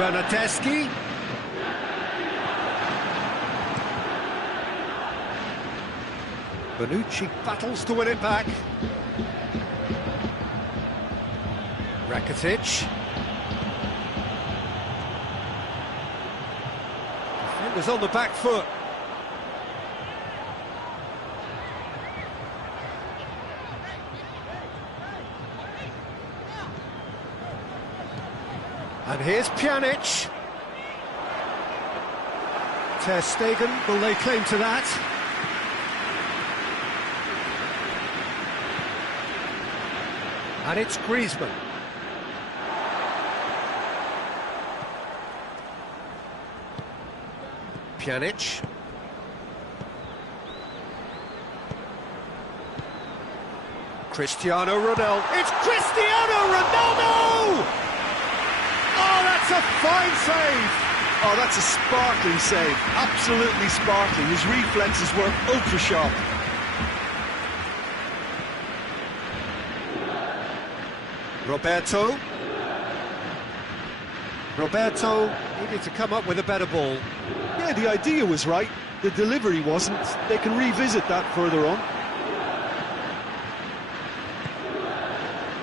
Bernardeschi. Bonucci battles to win it back. Rakitic. Defenders on the back foot. And here's Pjanic. Ter Stegen, will they claim to that? And it's Griezmann. Pjanic. Cristiano Ronaldo. It's Cristiano Ronaldo! Oh, that's a fine save! Oh, that's a sparkling save. Absolutely sparkling. His reflexes were ultra sharp. Roberto needed to come up with a better ball. Yeah, the idea was right. The delivery wasn't. They can revisit that further on.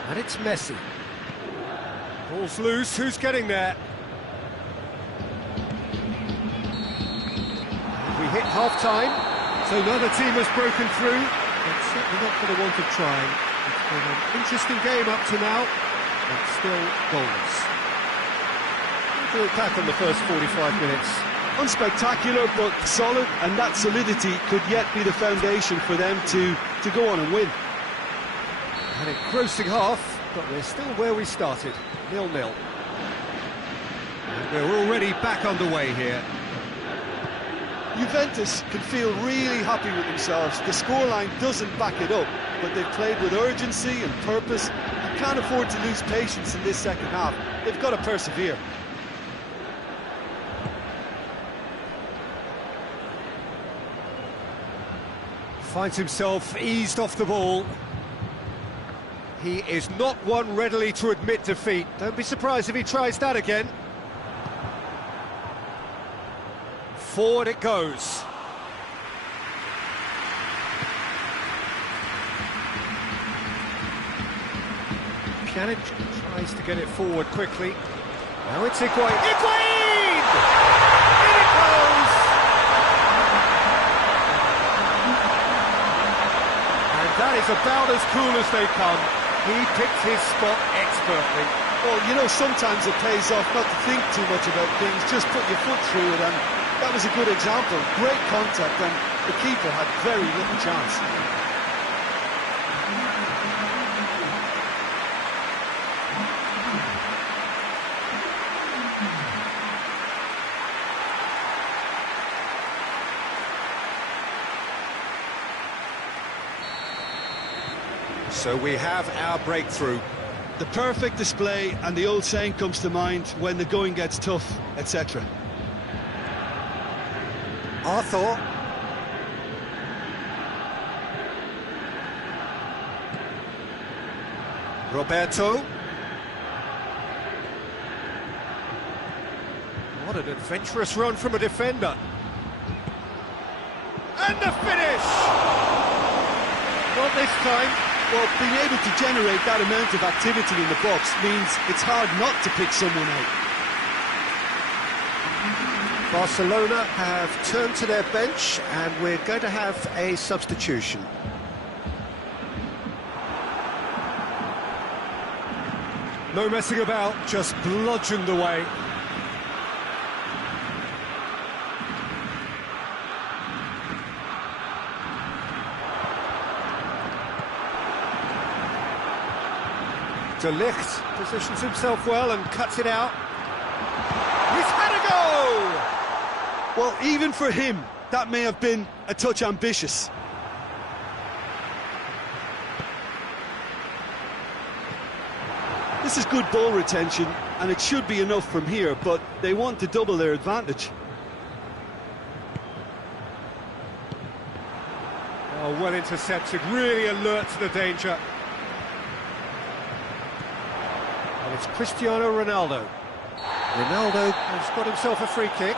And it's Messi. Ball's loose, who's getting there? We hit half-time, so another team has broken through, but certainly not for the want of trying. It's been an interesting game up to now, but still goalless. We'll do it back on the first 45 minutes. Unspectacular, but solid, and that solidity could yet be the foundation for them to go on and win. An engrossing half, but we're still where we started, 0-0. And we're already back underway here. Juventus can feel really happy with themselves. The scoreline doesn't back it up, but they've played with urgency and purpose and can't afford to lose patience in this second half. They've got to persevere. Finds himself eased off the ball. He is not one readily to admit defeat. Don't be surprised if he tries that again. Forward it goes. Pjanic tries to get it forward quickly. Now it's Higuain. Higuain! In it goes! And that is about as cool as they come. He picked his spot expertly. Well, you know, sometimes it pays off not to think too much about things, just put your foot through it, and that was a good example. Great contact, and the keeper had very little chance. So we have our breakthrough. The perfect display, and the old saying comes to mind, when the going gets tough, etc. Arthur. Roberto. What an adventurous run from a defender. And the finish! Not this time. Well, being able to generate that amount of activity in the box means it's hard not to pick someone out. Barcelona have turned to their bench, and we're going to have a substitution. No messing about, just bludgeoned away. De Ligt positions himself well and cuts it out. He's had a go! Well, even for him, that may have been a touch ambitious. This is good ball retention, and it should be enough from here, but they want to double their advantage. Oh, well intercepted, really alert to the danger. And it's Cristiano Ronaldo. Ronaldo has got himself a free kick.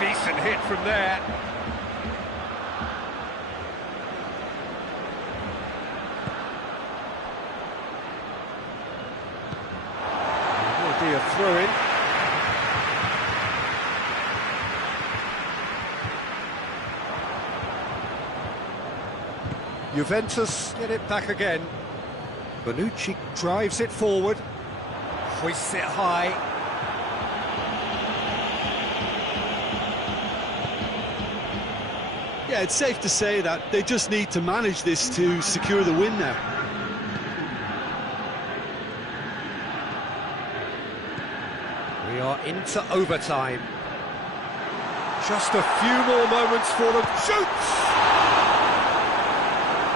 Decent hit from there. It will be a throw-in. Juventus get it back again. Bonucci drives it forward. Hoists it high. Yeah, it's safe to say that they just need to manage this to secure the win now. We are into overtime. Just a few more moments for them. Shoots!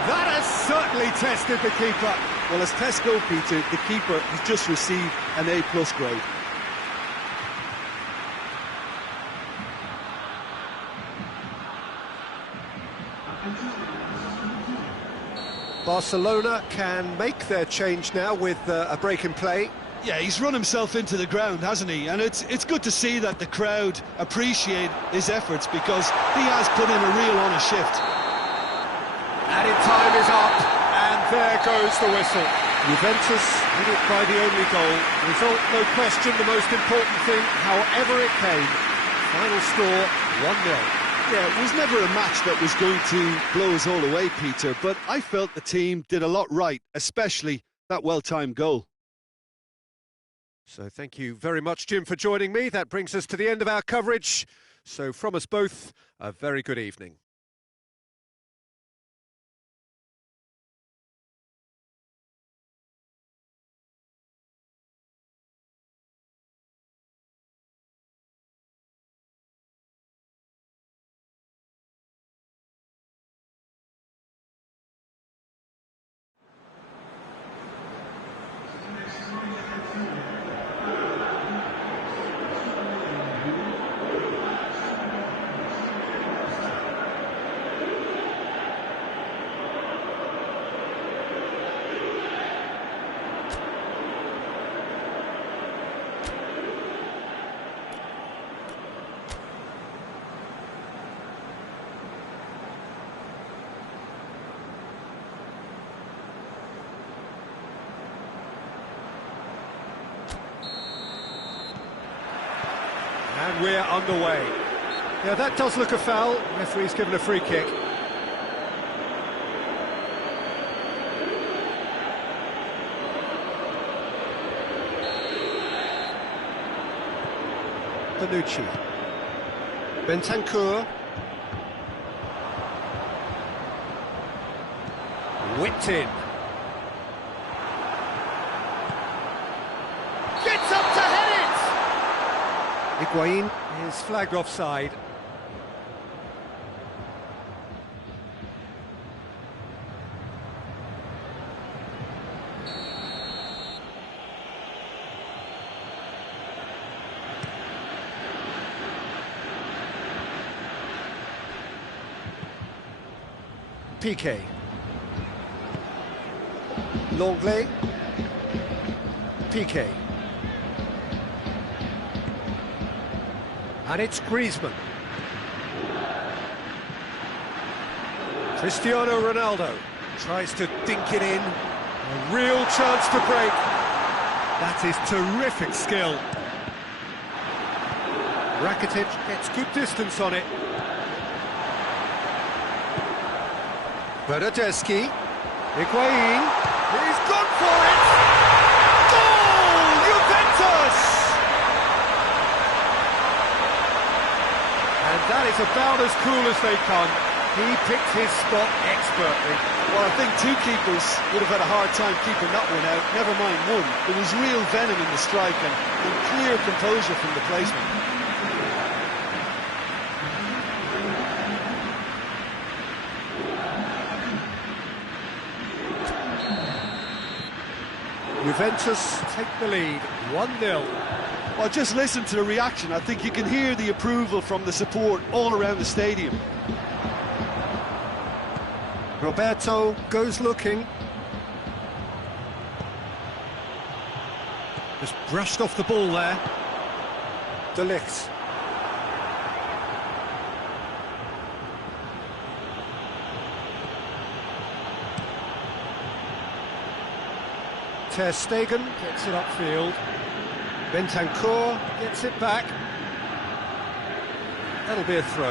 That has certainly tested the keeper. Well, as tests go, Peter, the keeper has just received an A+ grade. Barcelona can make their change now with a break in play. Yeah, he's run himself into the ground, hasn't he? And it's good to see that the crowd appreciate his efforts, because he has put in a real honest shift. Added time is up, and there goes the whistle. Juventus did it by the only goal. Result, no question, the most important thing, however it came. Final score, 1-0. Yeah, it was never a match that was going to blow us all away, Peter, but I felt the team did a lot right, especially that well-timed goal. So thank you very much, Jim, for joining me. That brings us to the end of our coverage. So from us both, a very good evening. And we're underway. Yeah, that does look a foul. Referee's given a free kick. Bonucci. Bentancur. Whipped in. Gets up to head it! Higuain is flagged offside. P.K. Longley. P.K. And it's Griezmann. Cristiano Ronaldo tries to dink it in. A real chance to break. That is terrific skill. Rakitic gets good distance on it. Bernardeschi. Higuain. He's gone for it! Goal! Juventus! And that is about as cool as they come. He picked his spot expertly. Well, I think two keepers would have had a hard time keeping that one out, never mind one. There was real venom in the strike and clear composure from the placement. Juventus take the lead, 1-0. Well, just listen to the reaction. I think you can hear the approval from the support all around the stadium. Roberto goes looking. Just brushed off the ball there. De Ligt. Ter Stegen gets it upfield. Bentancur gets it back. That'll be a throw.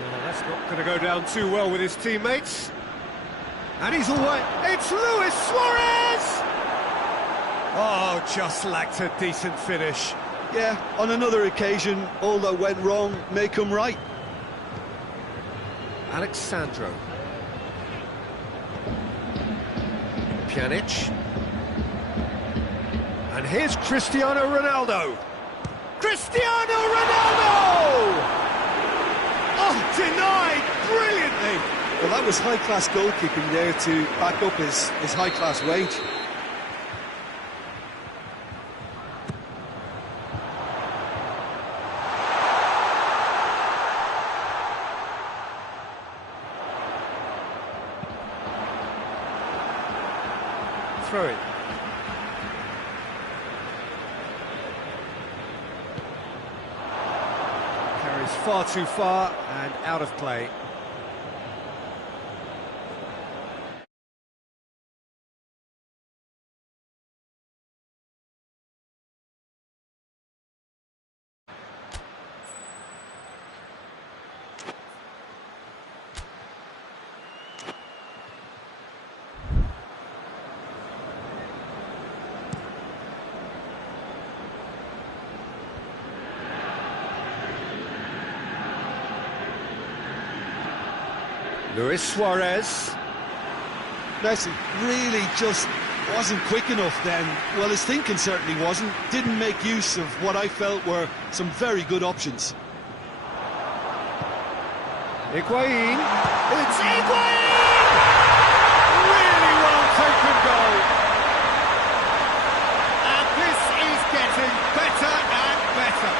Well, that's not going to go down too well with his teammates. And he's away. It's Luis Suarez! Oh, just lacked a decent finish. Yeah, on another occasion, all that went wrong may come right. Alexandro. Pjanic. And here's Cristiano Ronaldo. Cristiano Ronaldo! Oh, denied brilliantly. Well, that was high-class goalkeeping there to back up his high-class wage. Throw it. Carries far too far and out of play. Luis Suarez. Messi really just wasn't quick enough then. Well, his thinking certainly wasn't. Didn't make use of what I felt were some very good options. Higuain. It's Higuain! Really well taken goal. And this is getting better and better.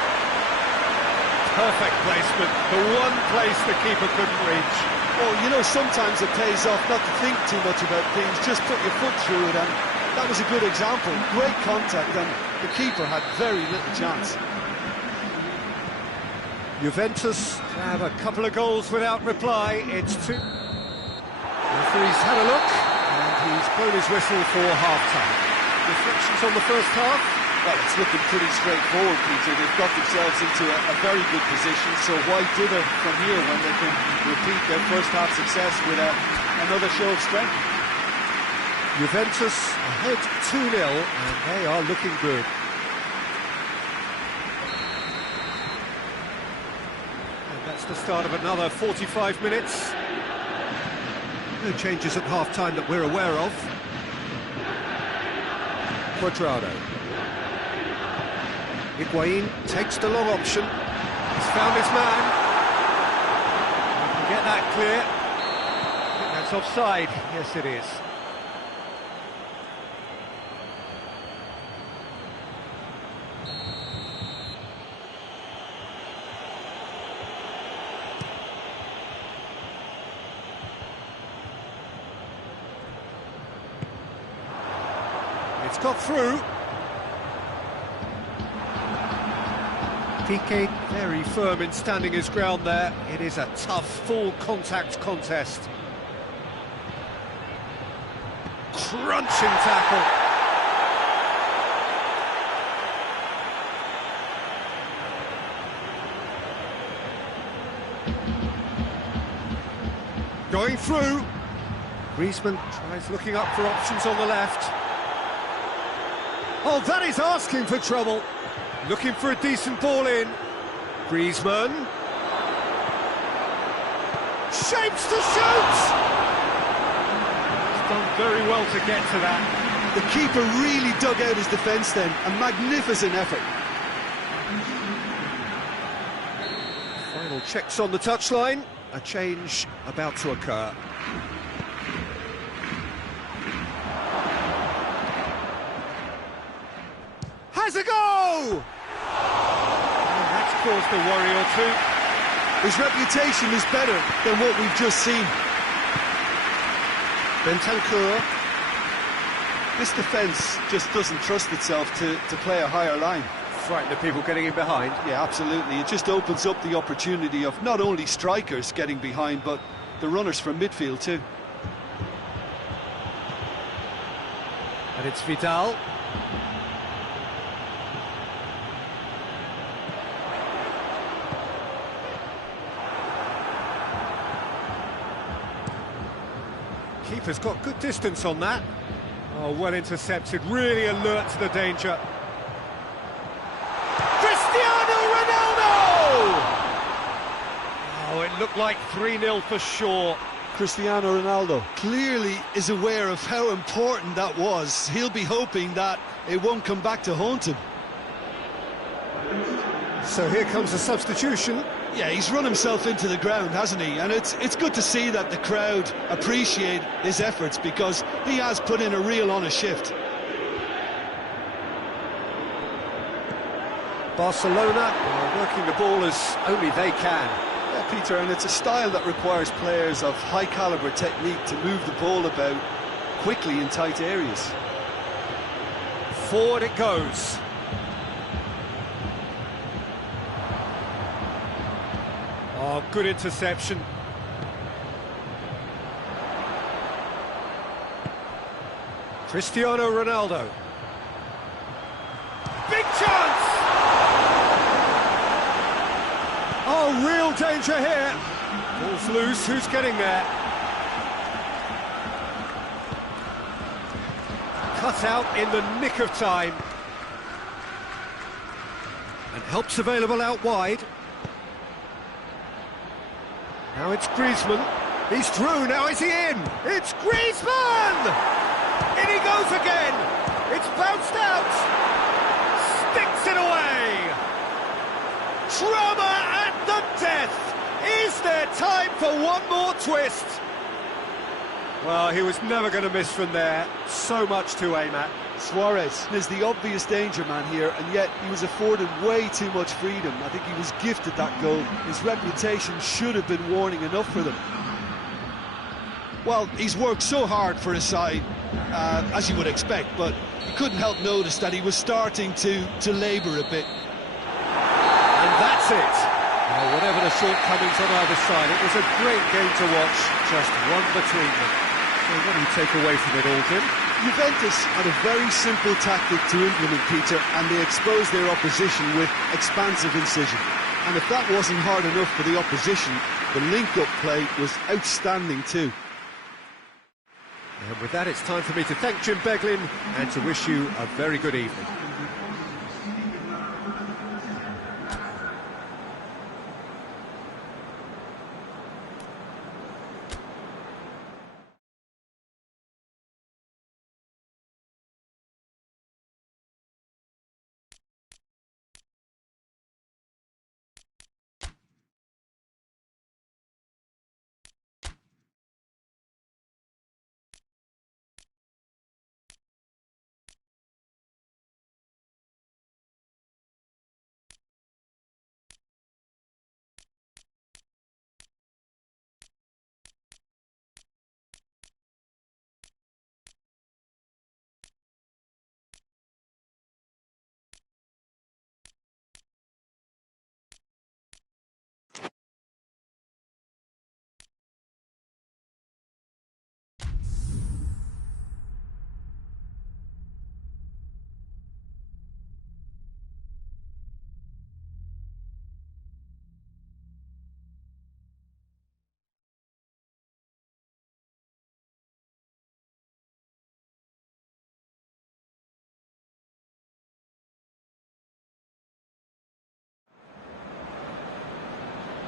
Perfect placement. The one place the keeper couldn't reach. Well, you know, sometimes it pays off not to think too much about things, just put your foot through it, and that was a good example. Great contact, and the keeper had very little chance. Juventus have a couple of goals without reply. It's 2. Referee's had a look, and he's blown his whistle for half-time. Reflections on the first half? Well, it's looking pretty straightforward, Peter. They've got themselves into a very good position, so why dither from here when they can repeat their first-half success with another show of strength? Juventus ahead 2-0, and they are looking good. And that's the start of another 45 minutes. No changes at half-time that we're aware of. Cuadrado. Higuain takes the long option. He's found his man. He can get that clear. I think that's offside. Yes, it is. It's got through. P.E.S. very firm in standing his ground there. It is a tough, full-contact contest. Crunching tackle. Going through. Griezmann tries looking up for options on the left. Oh, that is asking for trouble. Looking for a decent ball in. Griezmann. Shapes to shoot! He's done very well to get to that. The keeper really dug out his defence then. A magnificent effort. Final checks on the touchline. A change about to occur. caused a worry or two. His reputation is better than what we've just seen. Bentancur. This defence just doesn't trust itself to play a higher line. Frightened of people getting in behind. Yeah, absolutely. It just opens up the opportunity of not only strikers getting behind, but the runners from midfield too. And it's Vidal. Keeper's got good distance on that. Oh, well intercepted, really alert to the danger. Cristiano Ronaldo! Oh, it looked like 3-0 for sure. Cristiano Ronaldo clearly is aware of how important that was. He'll be hoping that it won't come back to haunt him. So here comes a substitution. Yeah, he's run himself into the ground, hasn't he? And it's good to see that the crowd appreciate his efforts, because he has put in a real honest shift. Barcelona are working the ball as only they can. Yeah, Peter, and it's a style that requires players of high-caliber technique to move the ball about quickly in tight areas. Forward it goes. Oh, good interception. Cristiano Ronaldo. Big chance! Oh, real danger here. Ball's loose, who's getting there? Cut out in the nick of time. And help's available out wide. Now it's Griezmann. He's through, now is he in? It's Griezmann! In he goes again! It's bounced out! Sticks it away! Drama at the death! Is there time for one more twist? Well, he was never going to miss from there. So much to aim at. Suarez is the obvious danger man here, and yet he was afforded way too much freedom. I think he was gifted that goal. His reputation should have been warning enough for them. Well, he's worked so hard for his side, as you would expect, but you couldn't help notice that he was starting to labour a bit. And that's it. Well, whatever the shortcomings on either side, it was a great game to watch, just one between them. So what do you take away from it all, Jim? Juventus had a very simple tactic to implement, Peter, and they exposed their opposition with expansive incision. And if that wasn't hard enough for the opposition, the link-up play was outstanding too. And with that, it's time for me to thank Jim Beglin and to wish you a very good evening.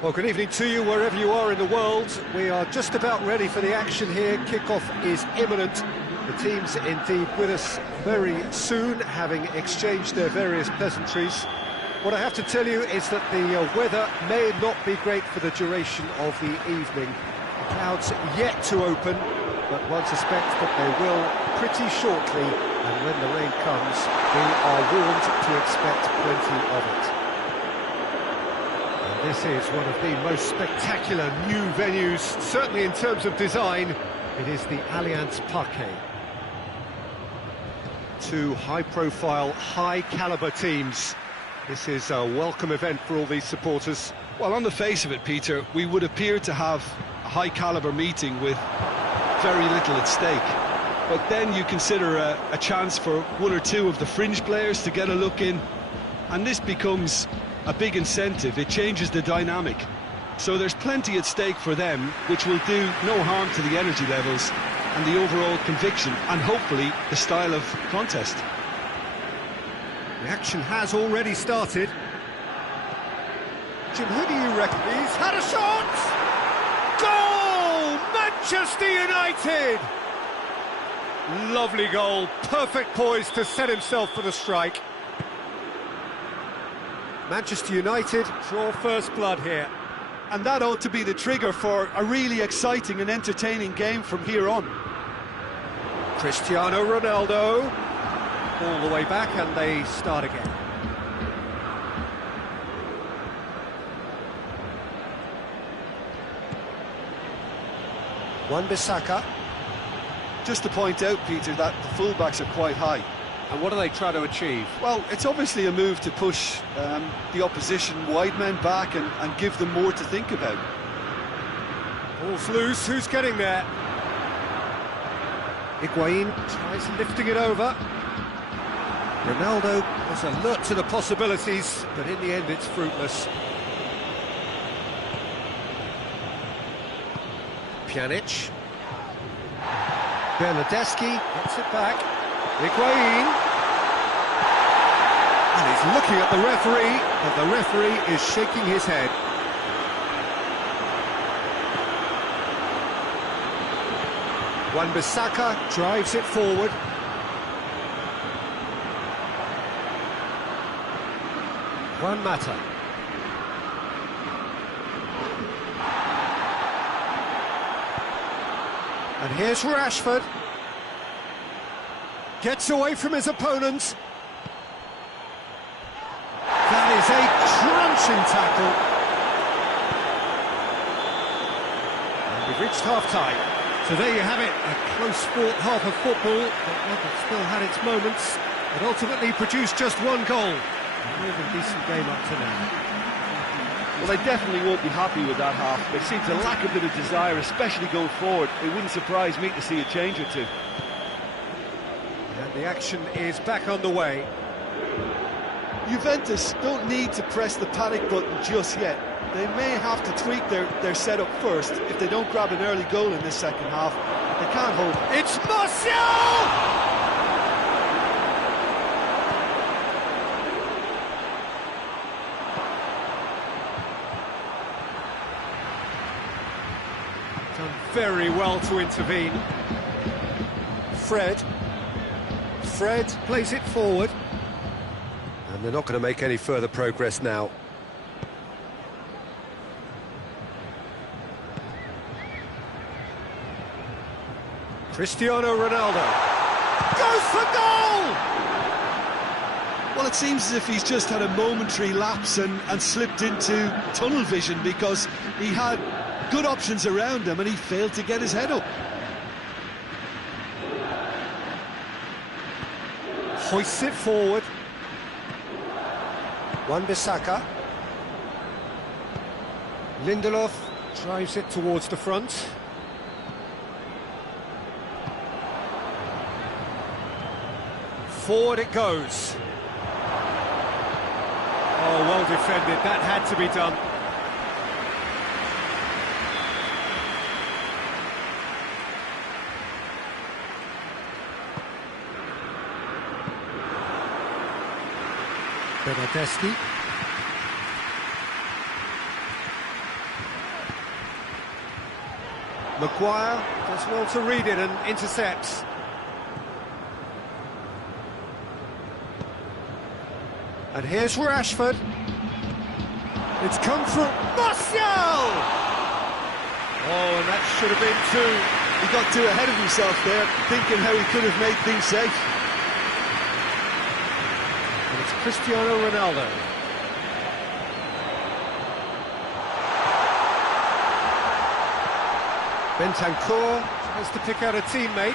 Well, good evening to you wherever you are in the world. We are just about ready for the action here. Kickoff is imminent. The teams indeed with us very soon, having exchanged their various pleasantries. What I have to tell you is that the weather may not be great for the duration of the evening. The clouds yet to open, but one suspects that they will pretty shortly, and when the rain comes, we are warned to expect plenty of it. This is one of the most spectacular new venues, certainly in terms of design. It is the Allianz Parquet. Two high-profile, high-caliber teams. This is a welcome event for all these supporters. Well, on the face of it, Peter, we would appear to have a high-caliber meeting with very little at stake. But then you consider a chance for one or two of the fringe players to get a look in, and this becomes a big incentive. It changes the dynamic. So there's plenty at stake for them, which will do no harm to the energy levels and the overall conviction, and hopefully the style of contest. The action has already started. Jim, who do you reckon? He's had a shot! Goal! Manchester United! Lovely goal, perfect poise to set himself for the strike. Manchester United draw first blood here. And that ought to be the trigger for a really exciting and entertaining game from here on. Cristiano Ronaldo, all the way back, and they start again. Wan-Bissaka. Just to point out, Peter, that the fullbacks are quite high. And what are they trying to achieve? Well, it's obviously a move to push the opposition wide men back and give them more to think about. Ball's loose, who's getting there? Higuain tries lifting it over. Ronaldo was alert to the possibilities, but in the end it's fruitless. Pjanic. Bernardeschi gets it back. Higuain. And he's looking at the referee, but the referee is shaking his head. Wan-Bissaka drives it forward. Juan Mata. And here's Rashford. Gets away from his opponent. That is a crunching tackle. And we've reached half-time. So there you have it, a close-fought half of football, but one that still had its moments, but ultimately produced just one goal. A more than decent game up to now. Well, they definitely won't be happy with that half. They seem to lack a bit of desire, especially going forward. It wouldn't surprise me to see a change or two. And the action is back underway. Juventus don't need to press the panic button just yet. They may have to tweak their setup first. If they don't grab an early goal in this second half, they can't hope. It's Martial! Done very well to intervene. Fred plays it forward. And they're not going to make any further progress now. Cristiano Ronaldo goes for goal! Well, it seems as if he's just had a momentary lapse and slipped into tunnel vision, because he had good options around him and he failed to get his head up. Hoists it forward. Wan-Bissaka. Lindelof drives it towards the front. Forward it goes. Oh, well defended. That had to be done. Bernardeschi. Maguire does well to read it and intercepts. And here's Rashford. It's come through. Martial! Oh, and that should have been two. He got too ahead of himself there, thinking how he could have made things safe. And it's Cristiano Ronaldo. Bentancur tries to pick out a teammate.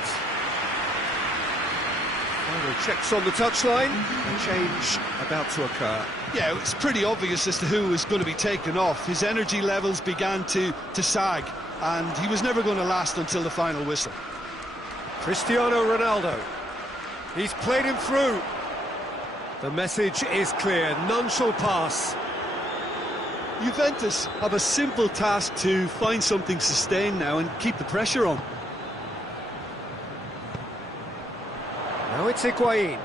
Final checks on the touchline. A change about to occur. Yeah, it's pretty obvious as to who was going to be taken off. His energy levels began to sag, and he was never going to last until the final whistle. Cristiano Ronaldo. He's played him through. The message is clear, none shall pass. Juventus have a simple task to find something sustained now and keep the pressure on. Now it's Higuain.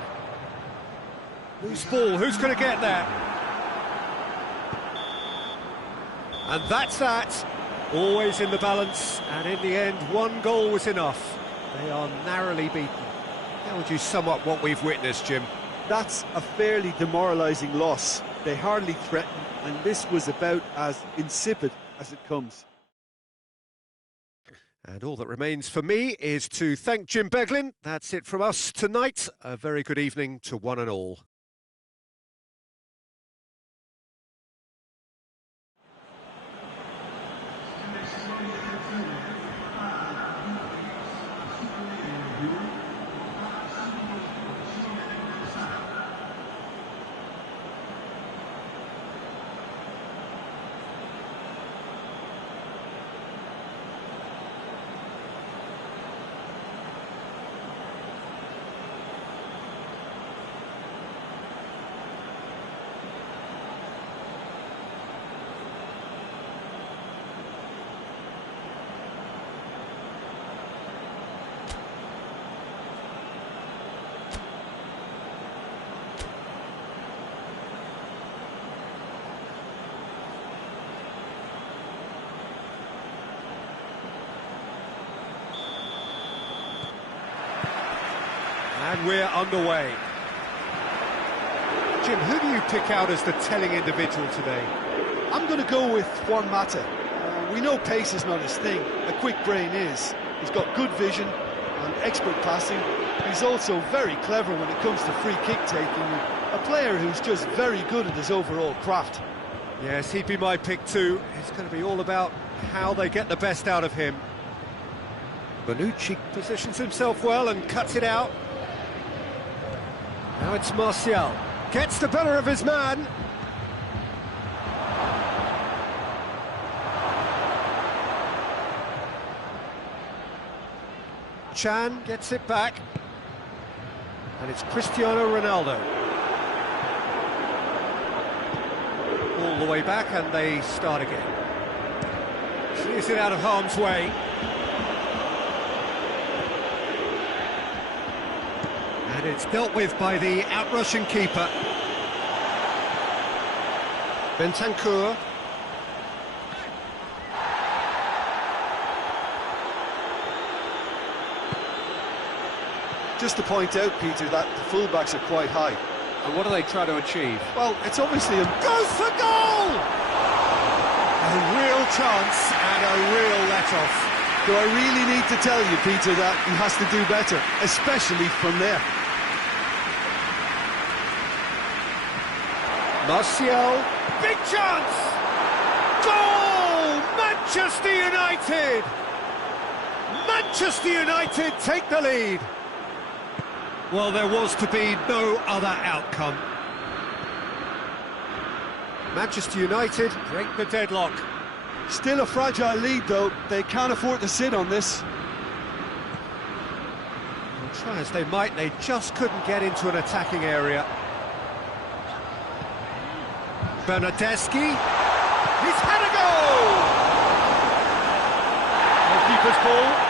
Loose ball, who's going to get there? And that's that. Always in the balance, and in the end, one goal was enough. They are narrowly beaten. How would you sum up what we've witnessed, Jim? That's a fairly demoralising loss. They hardly threatened, and this was about as insipid as it comes. And all that remains for me is to thank Jim Beglin. That's it from us tonight. A very good evening to one and all. And we're underway. Jim, who do you pick out as the telling individual today? I'm going to go with Juan Mata. We know pace is not his thing, a quick brain is. He's got good vision and expert passing. He's also very clever when it comes to free kick taking. A player who's just very good at his overall craft. Yes, he'd be my pick too. It's going to be all about how they get the best out of him. Bonucci positions himself well and cuts it out. Now it's Martial. Gets the better of his man. Chan gets it back. And it's Cristiano Ronaldo. All the way back and they start again. Clears it out of harm's way. And it's dealt with by the outrushing keeper. Bentancur. Just to point out, Peter, that the fullbacks are quite high. And what do they try to achieve? Well, it's obviously a... Goes for goal! A real chance and a real let-off. Do I really need to tell you, Peter, that he has to do better, especially from there? Martial, big chance! Goal! Manchester United! Manchester United take the lead. Well, there was to be no other outcome. Manchester United break the deadlock. Still a fragile lead, though. They can't afford to sit on this. Well, try as they might, they just couldn't get into an attacking area. Bernardeschi. He's had a goal! Goalkeeper's ball.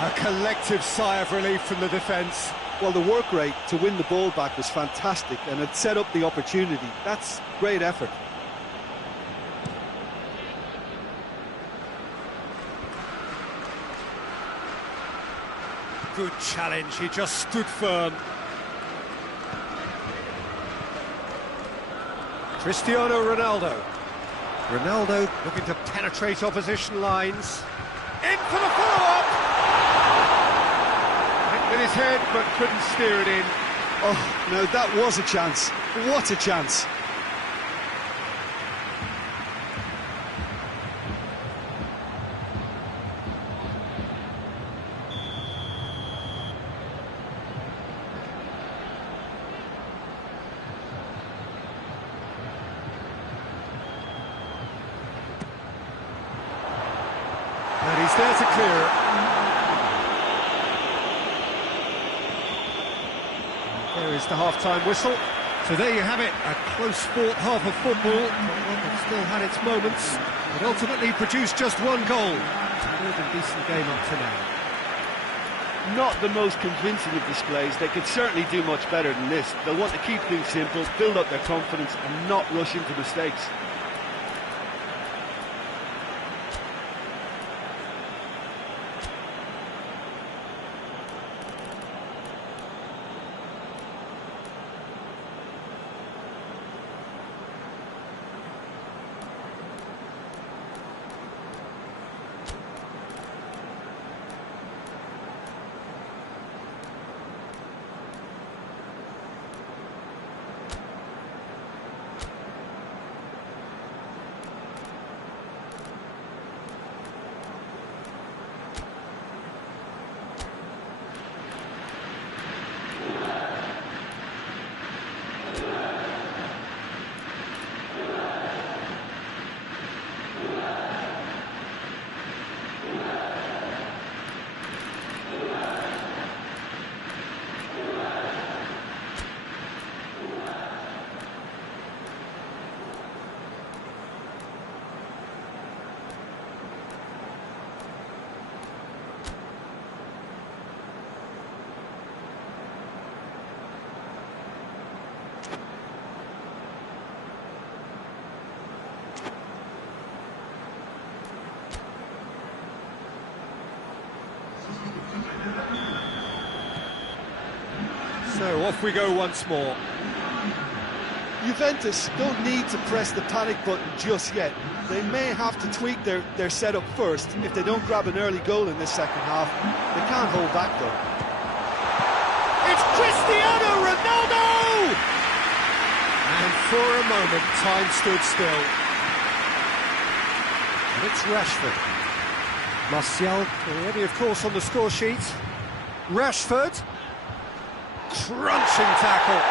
A collective sigh of relief from the defence. Well, the work rate to win the ball back was fantastic and it set up the opportunity. That's great effort. Good challenge, he just stood firm. Cristiano Ronaldo. Ronaldo looking to penetrate opposition lines. In for the follow-up! in his head, but couldn't steer it in. Oh, no, that was a chance. What a chance. And he's there to clear it. There is the half-time whistle. So there you have it, a close-fought half of football. It's still had its moments, but ultimately produced just one goal. More than decent game up to now. Not the most convincing of displays. They could certainly do much better than this. They'll want to keep things simple, build up their confidence and not rush into mistakes. So off we go once more. Juventus don't need to press the panic button just yet. They may have to tweak their setup first if they don't grab an early goal in this second half. They can't hold back though. It's Cristiano Ronaldo! And for a moment, time stood still. And it's Rashford. Martial already, of course, on the score sheet. Rashford. Crunching tackle.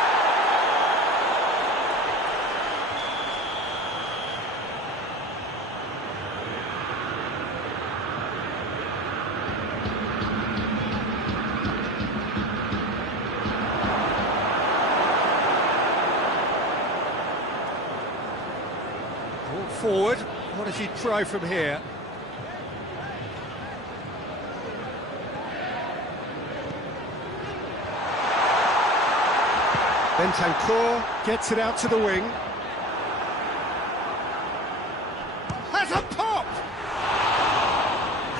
Ball forward. What does he try from here? Bentancur gets it out to the wing. Has a pop!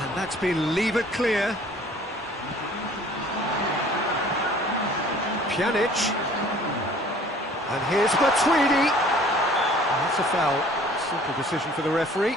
And that's been levered clear. Pjanic. And here's Matuidi. And that's a foul. Simple decision for the referee.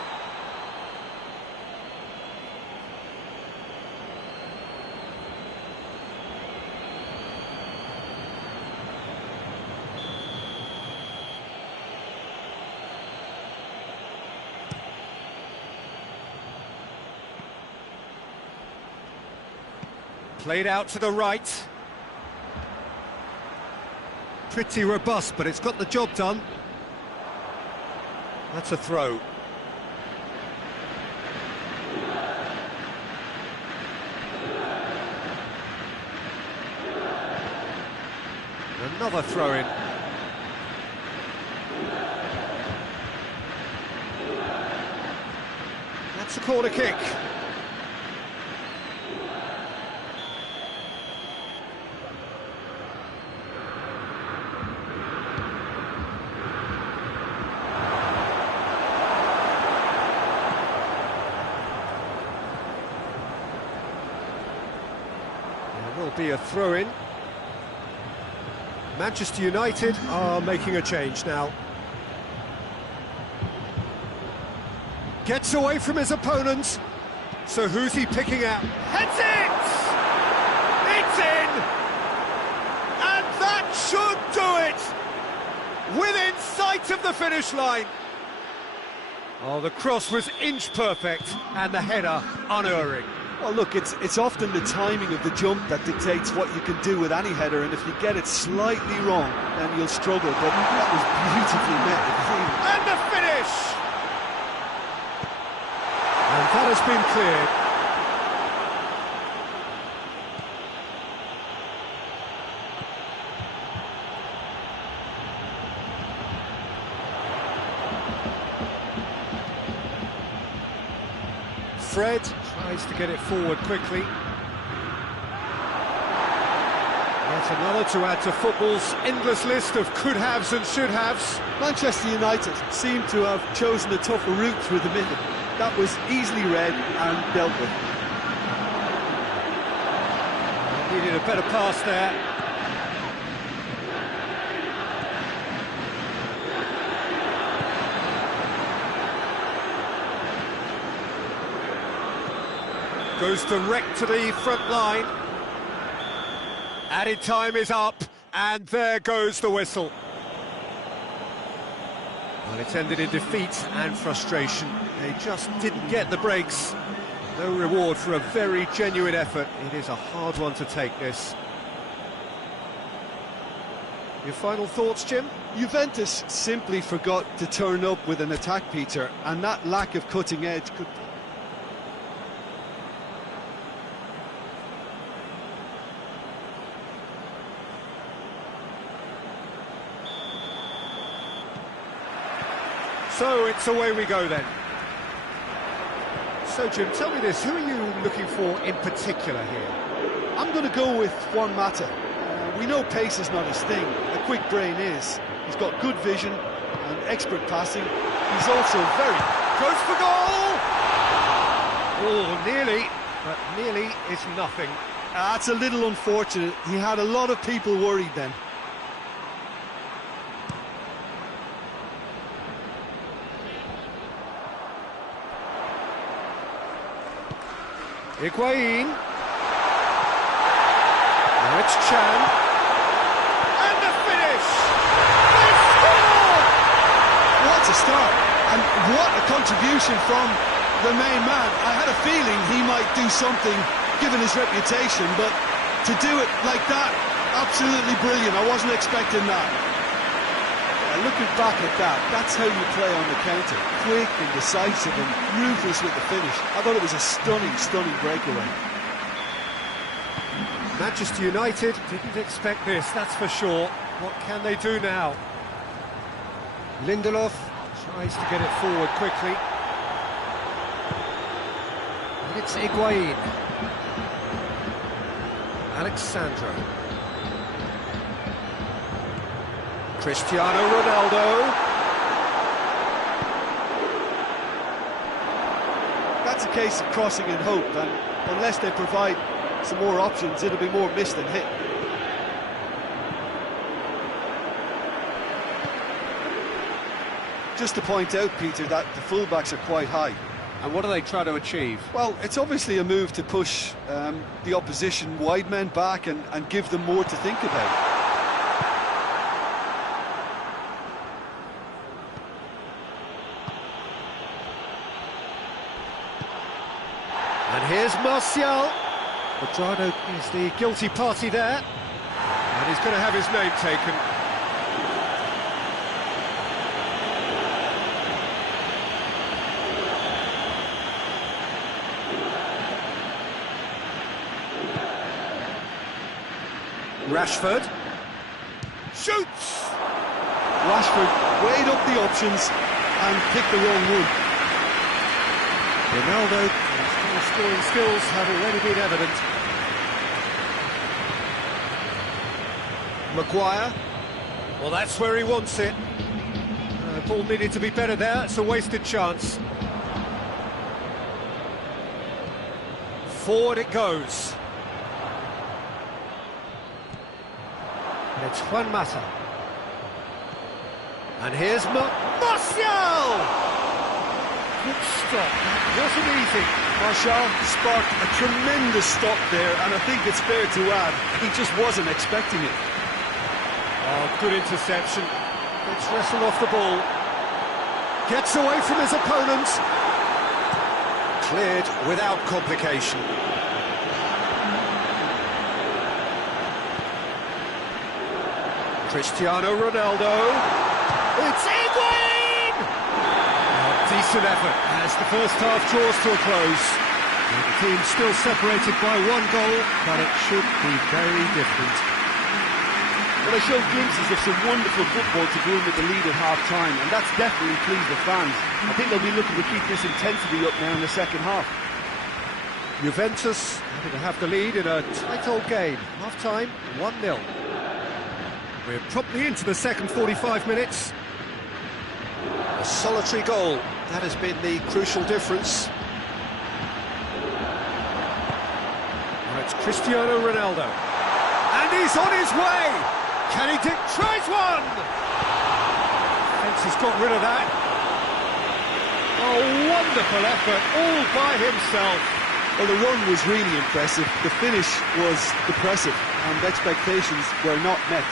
Played out to the right. Pretty robust, but it's got the job done. That's a throw. Another throw-in. That's a corner kick. Will be a throw-in. Manchester United are making a change now. Gets away from his opponents. So who's he picking out? Heads it! It's in! And that should do it! Within sight of the finish line. Oh, the cross was inch perfect, and the header unerring. Well, look, it's often the timing of the jump that dictates what you can do with any header, and if you get it slightly wrong, then you'll struggle, but that was beautifully met. And the finish! And that has been cleared. Fred tries to get it forward quickly. Yet another to add to football's endless list of could-haves and should-haves. Manchester United seem to have chosen a tougher route through the middle. That was easily read and dealt with. Needed a better pass there. Goes direct to the front line. Added time is up, and there goes the whistle. Well, it's ended in defeat and frustration. They just didn't get the breaks. No reward for a very genuine effort. It is a hard one to take, this. Your final thoughts, Jim? Juventus simply forgot to turn up with an attack, Peter, and that lack of cutting edge could... So it's away we go then. So Jim, tell me this, who are you looking for in particular here? I'm going to go with Juan Mata. We know pace is not his thing, a quick brain is. He's got good vision and expert passing. He's also very... Goes for goal! Oh, nearly, but nearly is nothing. That's a little unfortunate. He had a lot of people worried then. Higuain. Now it's Chan. And the finish! They score! What a start, and what a contribution from the main man. I had a feeling he might do something, given his reputation, but to do it like that, absolutely brilliant. I wasn't expecting that. Looking back at that, that's how you play on the counter. Quick and decisive and ruthless with the finish. I thought it was a stunning, stunning breakaway. Manchester United didn't expect this, that's for sure. What can they do now? Lindelof tries to get it forward quickly. And it's Higuain. Alexandro. Cristiano Ronaldo. That's a case of crossing in hope, and unless they provide some more options, it'll be more miss than hit. Just to point out, Peter, that the fullbacks are quite high. And what do they try to achieve? Well, it's obviously a move to push the opposition wide men back and give them more to think about. And here's Martial. Quadrado is the guilty party there. And he's going to have his name taken. Rashford. Shoots! Rashford weighed up the options and picked the wrong one. Ronaldo, his scoring skills have already been evident. Maguire. Well, that's where he wants it. The ball needed to be better there. It's a wasted chance. Forward it goes. And it's Juan Mata. And here's Martial! Good stop. Wasn't easy. Marshall sparked a tremendous stop there, and I think it's fair to add, he just wasn't expecting it. Oh, good interception. Gets wrestled off the ball. Gets away from his opponent. Cleared without complication. Cristiano Ronaldo. It's Higuain! Decent effort as the first half draws to a close. The team still separated by one goal, but it should be very different. Well, they showed glimpses of some wonderful football to go in with the lead at half-time, and that's definitely pleased the fans. I think they'll be looking to keep this intensity up now in the second half. Juventus happy to have the lead in a tight old game. Half-time, 1-0. We're promptly into the second 45 minutes. A solitary goal, that has been the crucial difference. Now it's Cristiano Ronaldo. And he's on his way! Can he tries one! Defence has got rid of that. Oh, wonderful effort, all by himself. Well, the run was really impressive, the finish was depressive, and expectations were not met.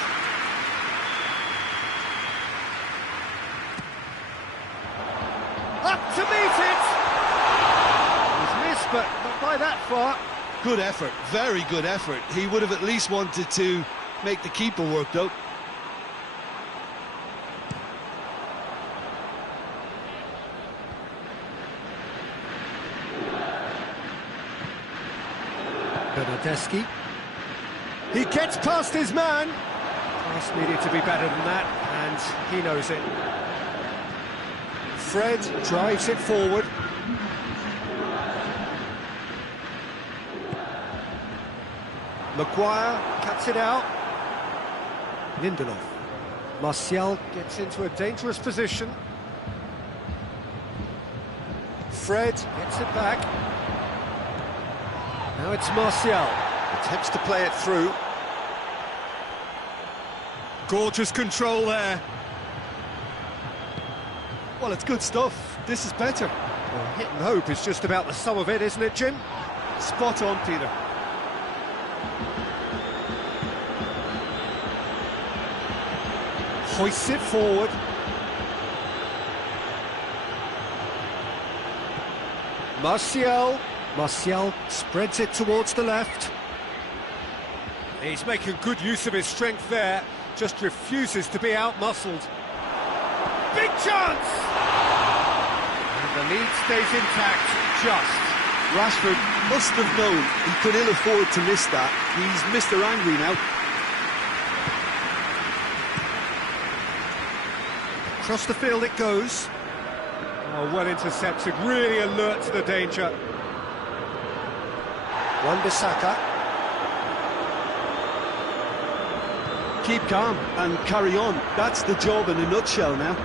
Up to meet it! He's missed, but not by that far. Good effort, very good effort. He would have at least wanted to make the keeper work, though. Bernardeschi. He gets past his man. Pass needed to be better than that, and he knows it. Fred drives it forward. Maguire cuts it out. Lindelof. Martial gets into a dangerous position. Fred gets it back. Now it's Martial. Attempts to play it through. Gorgeous control there. Well, it's good stuff. This is better. Well, hit and hope is just about the sum of it, isn't it, Jim? Spot on, Peter. Hoists it forward. Martial spreads it towards the left. He's making good use of his strength there, just refuses to be out-muscled. Big chance! And the lead stays intact, just. Rashford must have known he could ill afford to miss that. He's Mr. Angry now. Across the field it goes. Oh, well intercepted, really alert to the danger. Wan-Bissaka. Keep calm and carry on. That's the job in a nutshell now.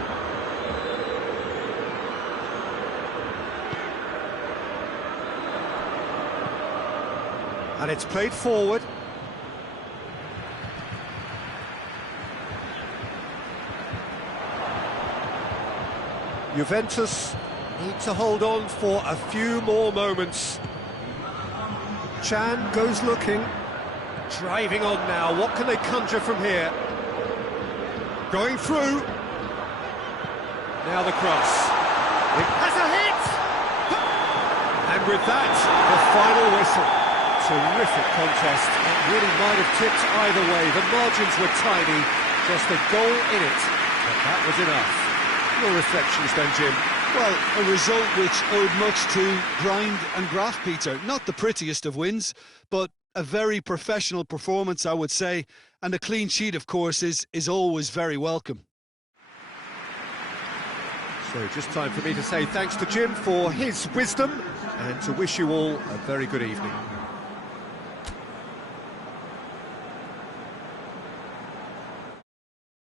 And it's played forward. Juventus need to hold on for a few more moments. Chan goes looking. Driving on now, what can they conjure from here? Going through. Now the cross. It has a hit! And with that, the final whistle. Terrific contest. It really might have tipped either way. The margins were tiny, just a goal in it. But that was enough. Your reflections then, Jim? Well, a result which owed much to grind and graft, Peter. Not the prettiest of wins, but a very professional performance, I would say. And a clean sheet, of course, is always very welcome. So just time for me to say thanks to Jim for his wisdom and to wish you all a very good evening.